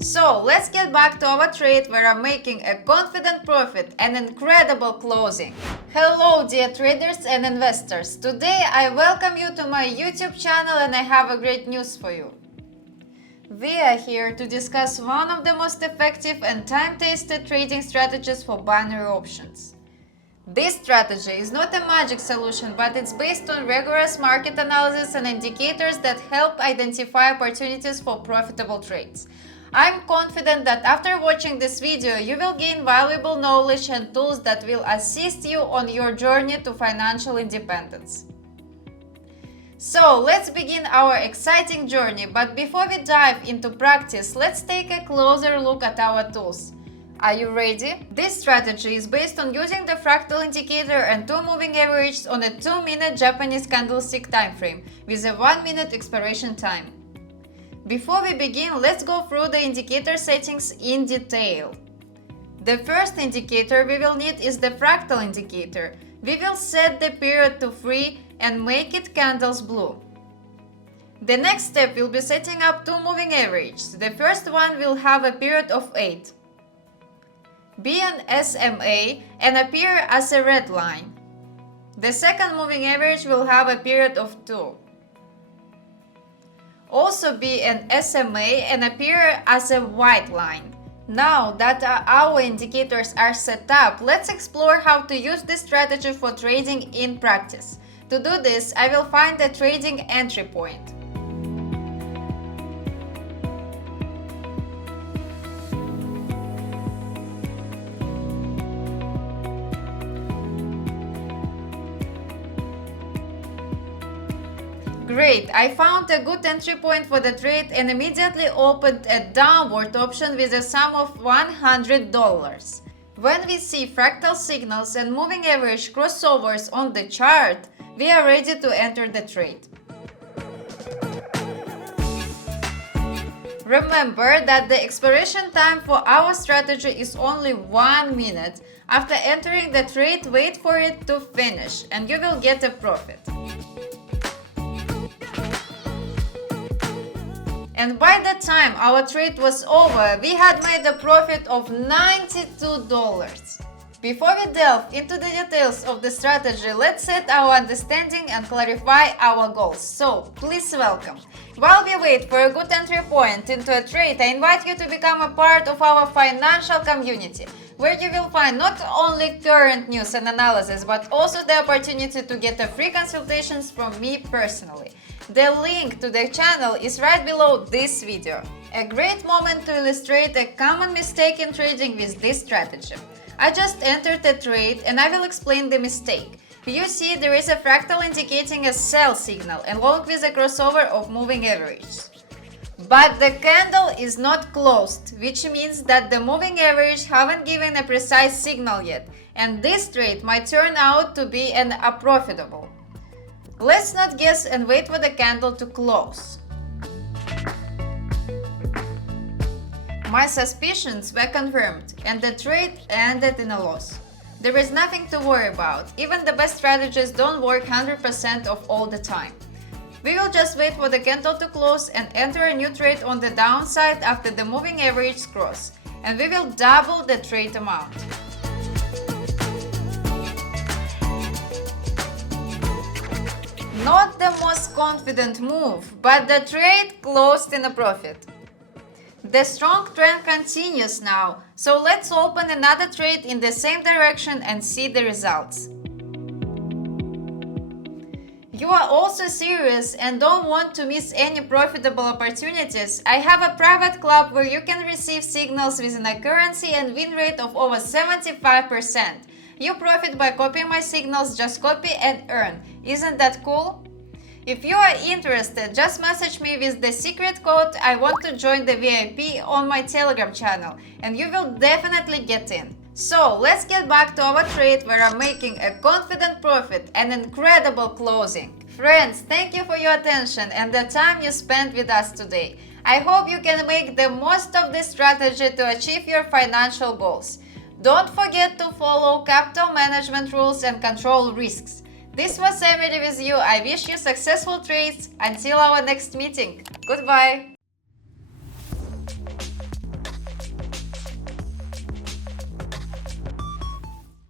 So let's get back to our trade where I'm making a confident profit and incredible closing. Hello dear traders and investors. Today I welcome you to my YouTube channel and I have a great news for you. We are here to discuss one of the most effective and time-tested trading strategies for binary options. This strategy is not a magic solution, but it's based on rigorous market analysis and indicators that help identify opportunities for profitable trades. I'm confident that after watching this video, you will gain valuable knowledge and tools that will assist you on your journey to financial independence. So let's begin our exciting journey, but before we dive into practice, let's take a closer look at our tools. Are you ready? This strategy is based on using the fractal indicator and 2 moving averages on a 2-minute Japanese candlestick time frame with a 1-minute expiration time. Before we begin, let's go through the indicator settings in detail. The first indicator we will need is the fractal indicator. We will set the period to 3 and make it candles blue. The next step will be setting up 2 moving averages. The first one will have a period of 8. Be an SMA and appear as a red line. The second moving average will have a period of 2. Also be an SMA and appear as a white line. Now that our indicators are set up, let's explore how to use this strategy for trading in practice. To do this, I will find a trading entry point. Great, I found a good entry point for the trade and immediately opened a downward option with a sum of $100. When we see fractal signals and moving average crossovers on the chart, we are ready to enter the trade. Remember that the expiration time for our strategy is only 1 minute. After entering the trade, wait for it to finish and you will get a profit. And by the time our trade was over, we had made a profit of $92. Before we delve into the details of the strategy, let's set our understanding and clarify our goals. So, please welcome. While we wait for a good entry point into a trade, I invite you to become a part of our financial community, where you will find not only current news and analysis, but also the opportunity to get a free consultations from me personally. The link to the channel is right below this video. A great moment to illustrate a common mistake in trading with this strategy. I just entered a trade and I will explain the mistake. You see there is a fractal indicating a sell signal along with a crossover of moving averages. But the candle is not closed, which means that the moving average haven't given a precise signal yet, and this trade might turn out to be an unprofitable. Let's not guess and wait for the candle to close. My suspicions were confirmed and the trade ended in a loss. There is nothing to worry about. Even the best strategies don't work 100% of all the time. We will just wait for the candle to close and enter a new trade on the downside after the moving average cross, and we will double the trade amount. Not the most confident move, but the trade closed in a profit. The strong trend continues now, so let's open another trade in the same direction and see the results. You are also serious and don't want to miss any profitable opportunities? I have a private club where you can receive signals with an accuracy and win rate of over 75%. You profit by copying my signals, just copy and earn. Isn't that cool? If you are interested, just message me with the secret code I want to join the VIP on my Telegram channel and you will definitely get in. So let's get back to our trade where I'm making a confident profit and incredible closing. Friends, thank you for your attention and the time you spent with us today. I hope you can make the most of this strategy to achieve your financial goals. Don't forget to follow capital management rules and control risks. This was Emily with you. I wish you successful trades. Until our next meeting. Goodbye.